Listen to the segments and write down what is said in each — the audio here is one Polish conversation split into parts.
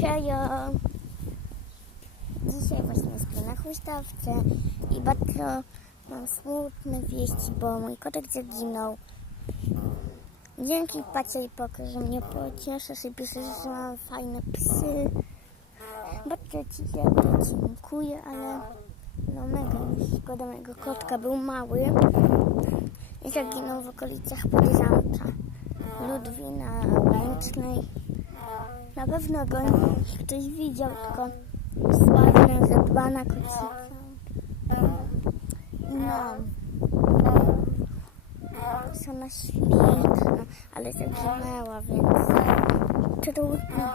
Hejo! Dzisiaj właśnie jestem na huśtawce i bardzo mam smutne wieści, bo mój kotek zaginął. Dzięki Pacie i Poko, że mnie pocieszysz i piszesz, że mam fajne psy. Bardzo Ci dziękuję, ale no mega mi szkoda mojego kotka, był mały i zaginął w okolicach Podrzanka. Ludwina Łęcznej. Na pewno go ktoś widział, tylko sławna, zadbana kocica. No. Jest ona śliczna, ale zaginęła, więc trudno.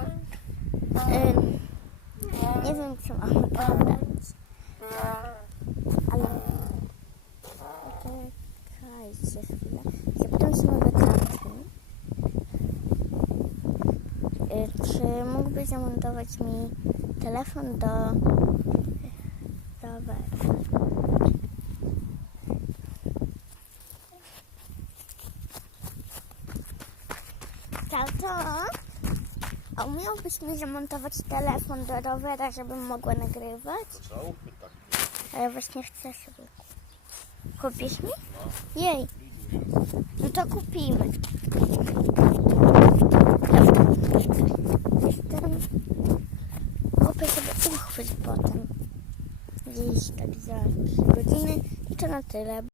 Ym, nie wiem, co mam gadać. Ale... Czekajcie chwilę. Zapytam się mojego Czy mógłby zamontować mi telefon do roweru? Tato, a umiałbyś mi zamontować telefon do rowera, żebym mogła nagrywać? Co? Tak. A ja właśnie chcę sobie kupić. Kupisz mi? Jej. No to kupimy. Uchwyt potem. Gdzieś tak za 3 godziny i to na tyle.